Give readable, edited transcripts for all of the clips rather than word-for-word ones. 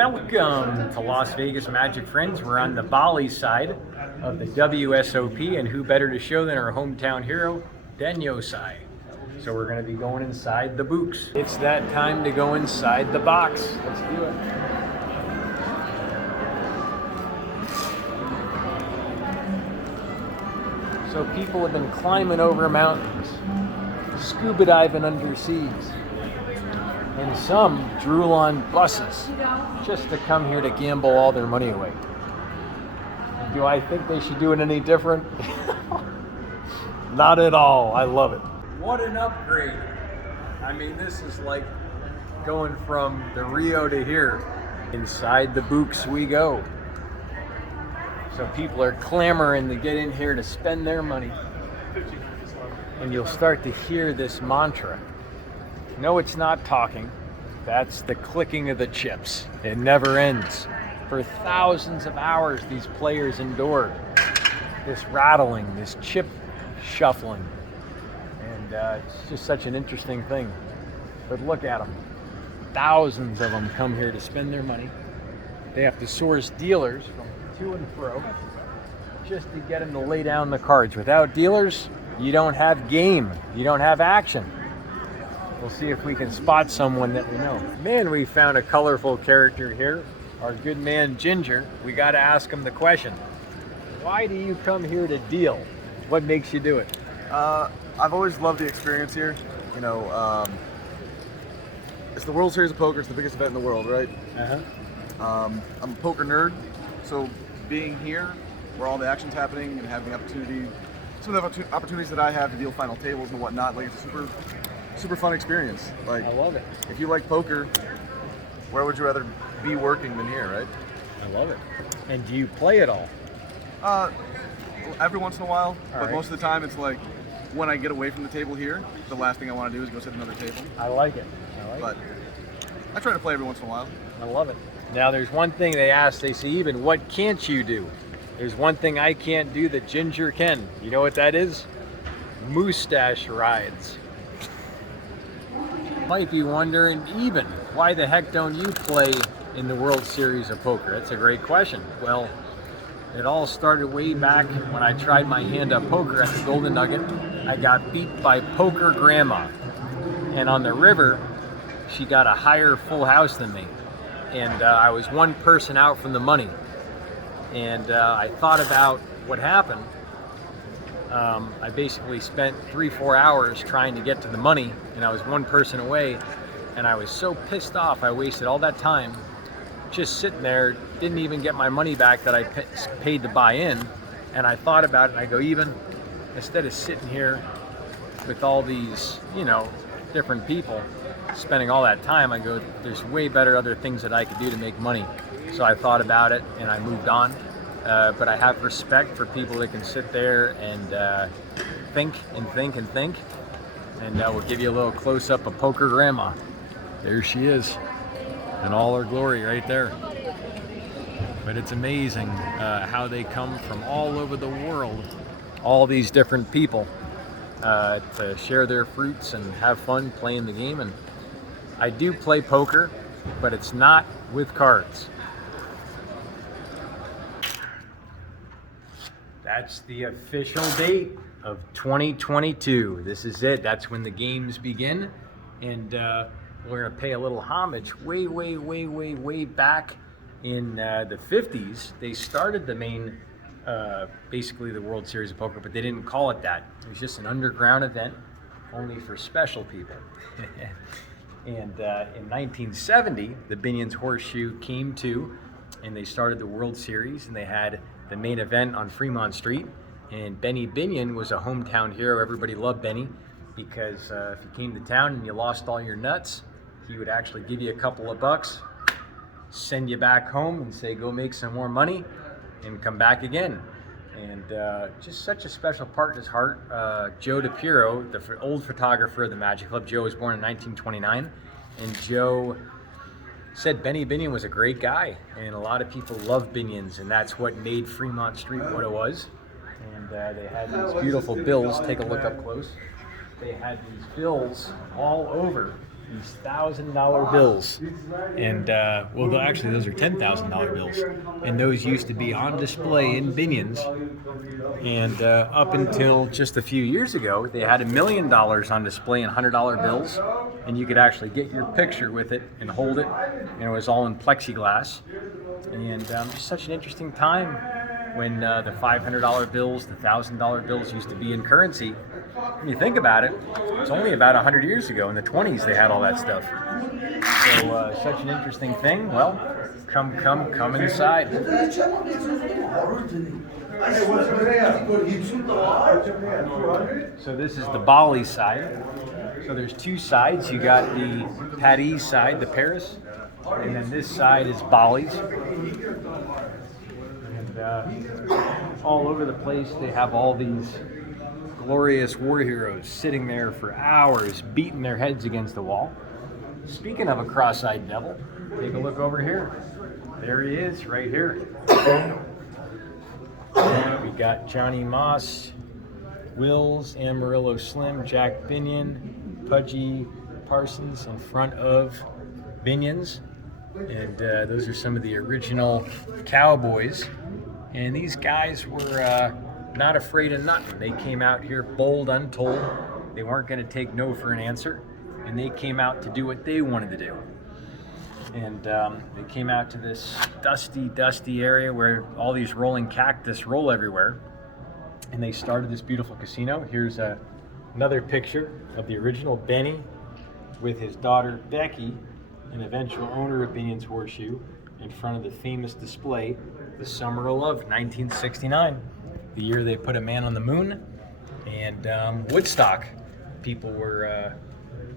Welcome to Las Vegas Magic Friends. We're on the Bally side of the Wsop, and who better to show than our hometown hero, Wsop. So we're going to be going inside the books. It's that time to go inside the box. Let's do it. So people have been climbing over mountains, scuba diving under seas, and some drool on buses just to come here to gamble all their money away. Do I think they should do it any different? Not at all. I love it. What an upgrade. I mean, this is like going from the Rio to here. Inside the books we go. So people are clamoring to get in here to spend their money. And you'll start to hear this mantra. No, it's not talking. That's the clicking of the chips. It never ends. For thousands of hours, these players endured this rattling, this chip shuffling. And it's just such an interesting thing. But look at them. Thousands of them come here to spend their money. They have to source dealers from to and fro just to get them to lay down the cards. Without dealers, you don't have game. You don't have action. We'll see if we can spot someone that we know. Man, we found a colorful character here. Our good man Ginger. We got to ask him the question. Why do you come here to deal? What makes you do it? I've always loved the experience here. You know, it's the World Series of Poker. It's the biggest event in the world, right? I'm a poker nerd, so being here where all the action's happening and having the opportunity, some of the opportunities that I have to deal final tables and whatnot, like it's a super fun experience. Like, I love it. If you like poker, where would you rather be working than here, right? I love it. And do you play it all? Every once in a while, but right. Most of the time it's like when I get away from the table here, the last thing I want to do is go sit at another table. I like it. But I try to play every once in a while. I love it. Now there's one thing they ask, they say, Eben, what can't you do? There's one thing I can't do that Ginger can. You know what that is? Mustache rides. Might be wondering, Eben, why the heck don't you play in the World Series of Poker? That's a great question. Well, it all started way back when I tried my hand-up poker at the Golden Nugget. I got beat by Poker Grandma. And on the river, she got a higher full house than me. And I was one person out from the money. And I thought about what happened. I basically spent 3-4 hours trying to get to the money, and I was one person away. And I was so pissed off, I wasted all that time just sitting there, didn't even get my money back that I paid to buy in. And I thought about it, and I go, Eben, instead of sitting here with all these, you know, different people, spending all that time, I go, there's way better other things that I could do to make money. So I thought about it and I moved on. But I have respect for people that can sit there and think and think and think. And we'll give you a little close-up of Poker Grandma. There she is in all her glory right there. But it's amazing how they come from all over the world, all these different people, to share their fruits and have fun playing the game. And I do play poker, but it's not with cards. That's the official date of 2022. This is it. That's when the games begin. And we're going to pay a little homage way back in the 50s. They started the main, basically the World Series of Poker, but they didn't call it that. It was just an underground event only for special people. And in 1970, the Binion's Horseshoe came to, and they started the World Series, and they had the main event on Fremont Street. And Benny Binion was a hometown hero. Everybody loved Benny because if you came to town and you lost all your nuts, he would actually give you a couple of bucks, send you back home and say, go make some more money and come back again. And just such a special part in his heart. Joe DePiro, the old photographer of the Magic Club. Joe was born in 1929, and Joe said Benny Binion was a great guy, and a lot of people love Binions, and that's what made Fremont Street what it was. And they had these beautiful bills. Take a look up close. They had these bills all over these $1,000 bills. And, well, actually, those are $10,000 bills. And those used to be on display in Binion's. And up until just a few years ago, they had $1 million on display in $100 bills. And you could actually get your picture with it and hold it. And it was all in plexiglass. And just such an interesting time when the $500 bills, the $1,000 bills used to be in currency. When you think about it, it's only about 100 years ago. In the 20s, they had all that stuff. So such an interesting thing. Well, come inside. So this is the Bally side. So there's two sides. You got the Paris side, the Paris, and then this side is Bally's. And all over the place, they have all these glorious war heroes sitting there for hours, beating their heads against the wall. Speaking of a cross-eyed devil, take a look over here. There he is, right here. We got Johnny Moss, Wills, Amarillo Slim, Jack Binion, Pudgy Parsons in front of Binion's. And those are some of the original cowboys. And these guys were not afraid of nothing. They came out here bold, untold. They weren't going to take no for an answer. And they came out to do what they wanted to do. And they came out to this dusty area where all these rolling cactus roll everywhere. And they started this beautiful casino. Here's another picture of the original Benny with his daughter Becky, an eventual owner of Binion's Horseshoe, in front of the famous display, the Summer of Love, 1969, the year they put a man on the moon. And Woodstock, people were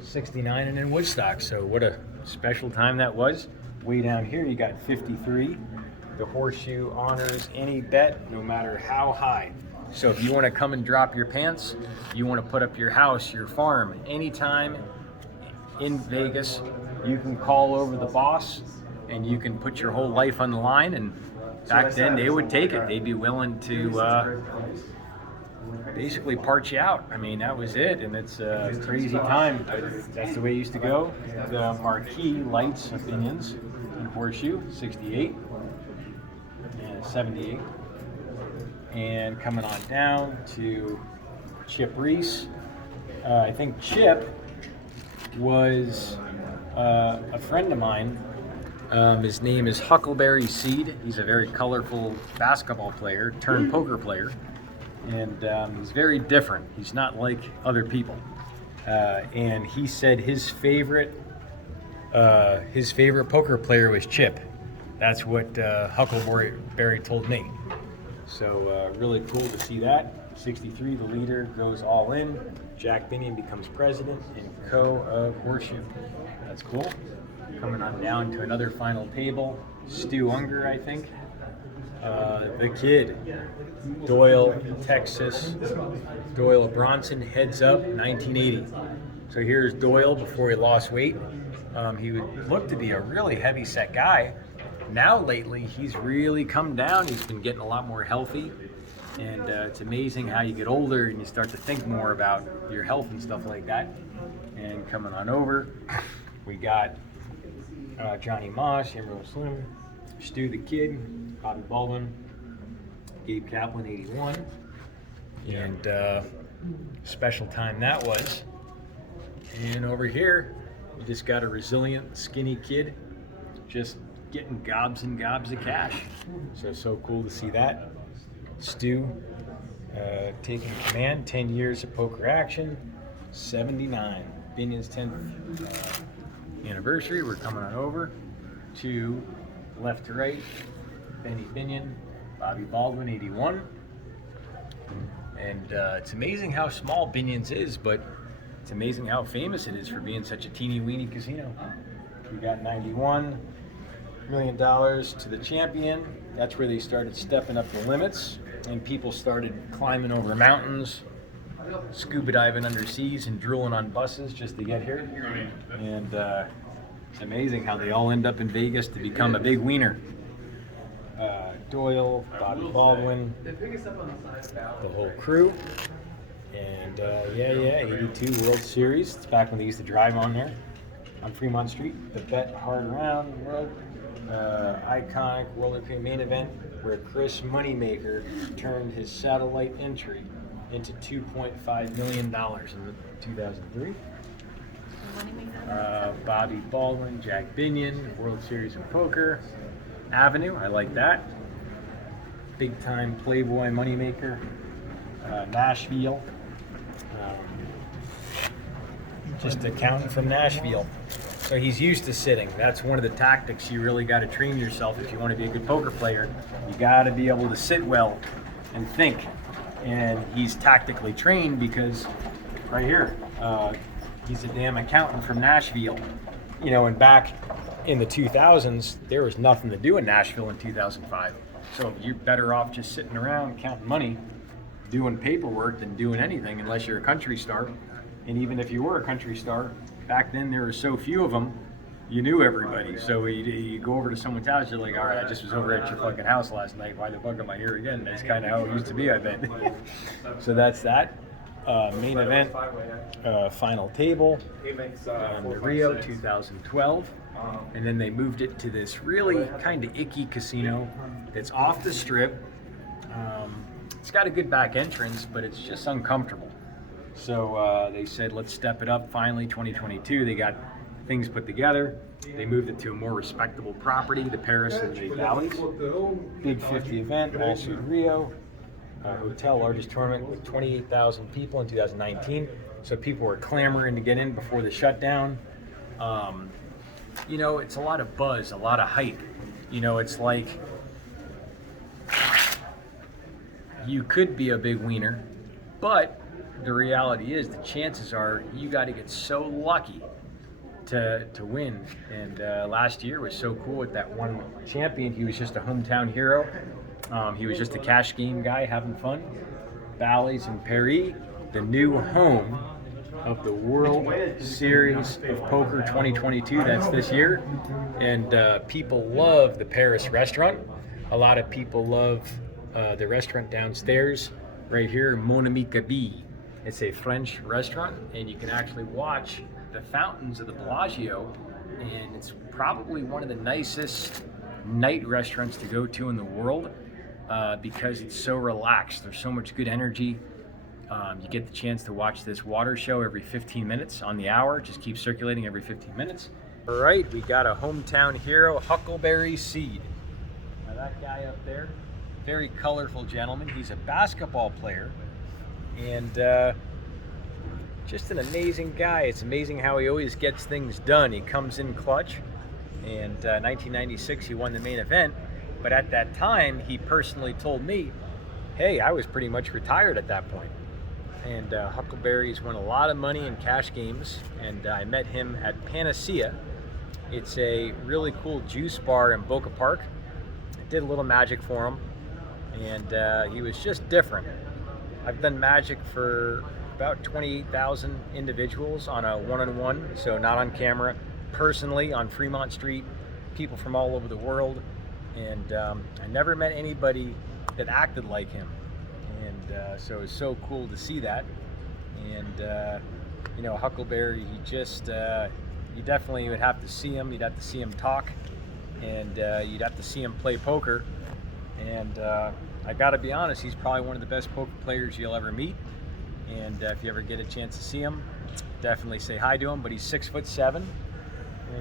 69 and in Woodstock, so what a special time that was. Way down here you got 53. The Horseshoe honors any bet, no matter how high. So if you want to come and drop your pants, you want to put up your house, your farm, anytime in Vegas, you can call over the boss and you can put your whole life on the line. And back then they would take it. They'd be willing to basically part you out. I mean, that was it, and it's a crazy time, but that's the way it used to go. The marquee lights of Binion's in Horseshoe, 68 and 78. And coming on down to Chip Reese. I think Chip was a friend of mine. His name is Huckleberry Seed. He's a very colorful basketball player turned poker player. And he's very different. He's not like other people. And he said his favorite poker player was Chip. That's what Huckleberry told me. So really cool to see that. 63, the leader, goes all in. Jack Binion becomes president and co of Horseshoe. That's cool. Coming on down to another final table. Stu Unger, I think. The kid, Doyle, Texas. Doyle Bronson heads up, 1980. So here's Doyle before he lost weight. He would look to be a really heavy set guy. Now lately, he's really come down. He's been getting a lot more healthy. And it's amazing how you get older and you start to think more about your health and stuff like that. And coming on over, we got Johnny Moss, Amarillo Slim, Stu the Kid, Bobby Baldwin, Gabe Kaplan, 81. And special time that was. And over here, you just got a resilient, skinny kid just getting gobs and gobs of cash. So cool to see that. Stu taking command, 10 years of poker action, 79. Binion's 10th anniversary. We're coming on over to left to right. Benny Binion, Bobby Baldwin, 81. And it's amazing how small Binion's is, but it's amazing how famous it is for being such a teeny weeny casino. We got 91 $1 million to the champion. That's where they started stepping up the limits, and people started climbing over mountains, scuba diving under seas, and drooling on buses just to get here. And it's amazing how they all end up in Vegas to become a big wiener. Doyle, Bobby Baldwin, the whole crew. And 82 World Series. It's back when they used to drive on there. on Fremont Street, the Bet Hard Round World iconic World Open main event where Chris Moneymaker turned his satellite entry into $2.5 million in 2003. Bobby Baldwin, Jack Binion, World Series of Poker, Avenue, I like that. Big time Playboy Moneymaker, Nashville. Just accountant from Nashville. So he's used to sitting. That's one of the tactics you really got to train yourself if you want to be a good poker player. You got to be able to sit well and think. And he's tactically trained because right here, he's a damn accountant from Nashville. You know, and back in the 2000s, there was nothing to do in Nashville in 2005. So you're better off just sitting around counting money, doing paperwork than doing anything unless you're a country star. And even if you were a country star, back then there were so few of them, you knew everybody. So you go over to someone's house, you're like, all right, I just was over at your fucking house last night. Why the fuck am I here again? That's kind of how it used to be, I bet. So that's that. Main event, final table, the Rio 2012. And then they moved it to this really kind of icky casino that's off the strip. It's got a good back entrance, but it's just uncomfortable. So they said, let's step it up finally, 2022. They got things put together. They moved it to a more respectable property, the Paris and the Bally. Big 50 event, also Rio. Hotel, largest tournament with 28,000 people in 2019. So people were clamoring to get in before the shutdown. You know, it's a lot of buzz, a lot of hype. You know, it's like you could be a big wiener, but the reality is the chances are you got to get so lucky to win. And last year was so cool with that one champion. He was just a hometown hero. He was just a cash game guy having fun. Bally's in Paris, the new home of the World Series of Poker 2022. That's this year. And people love the Paris restaurant. A lot of people love the restaurant downstairs right here, Mon Ami Gabi. It's a French restaurant, and you can actually watch the fountains of the Bellagio, and it's probably one of the nicest night restaurants to go to in the world because it's so relaxed. There's so much good energy. You get the chance to watch this water show every 15 minutes on the hour. Just keep circulating every 15 minutes. All right, we got a hometown hero, Huckleberry Seed. Now that guy up there, very colorful gentleman. He's a basketball player. And just an amazing guy. It's amazing how he always gets things done. He comes in clutch. And 1996, he won the main event. But at that time, he personally told me, hey, I was pretty much retired at that point. And Huckleberry's won a lot of money in cash games. And I met him at Panacea. It's a really cool juice bar in Boca Park. I did a little magic for him. And he was just different. I've done magic for about 28,000 individuals on a one-on-one, so not on camera, personally on Fremont Street, people from all over the world. And I never met anybody that acted like him. And so it's so cool to see that. And, you know, Huckleberry, you definitely would have to see him. You'd have to see him talk. And you'd have to see him play poker. And I gotta be honest, he's probably one of the best poker players you'll ever meet. And if you ever get a chance to see him, definitely say hi to him. But he's 6'7", and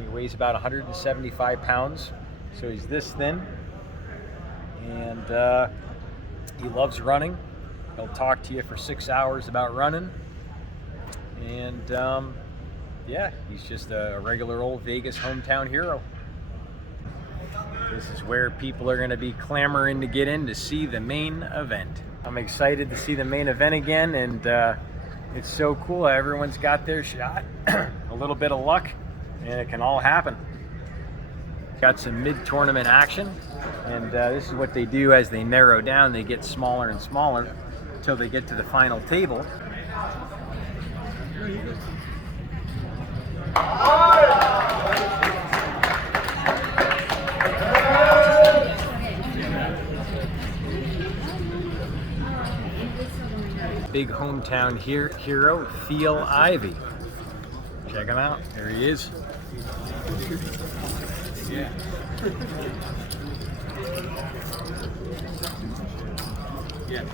he weighs about 175 pounds. So he's this thin. And he loves running. He'll talk to you for 6 hours about running. And yeah, he's just a regular old Vegas hometown hero. This is where people are going to be clamoring to get in to see the main event. I'm excited to see the main event again, and it's so cool. Everyone's got their shot, a little bit of luck, and it can all happen. Got some mid-tournament action, and this is what they do as they narrow down. They get smaller and smaller until they get to the final table. Big hometown hero, Ivey. Check him out. There he is. Yeah. Yeah.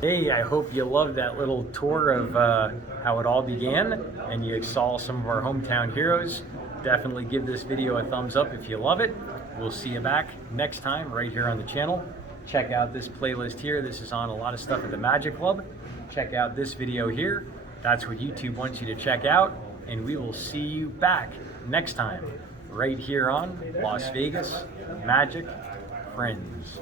Hey, I hope you loved that little tour of how it all began and you saw some of our hometown heroes. Definitely give this video a thumbs up if you love it. We'll see you back next time right here on the channel. Check out this playlist here. This is on a lot of stuff at the Magic Club. Check out this video here. That's what YouTube wants you to check out. And we will see you back next time right here on Las Vegas Magic Friends.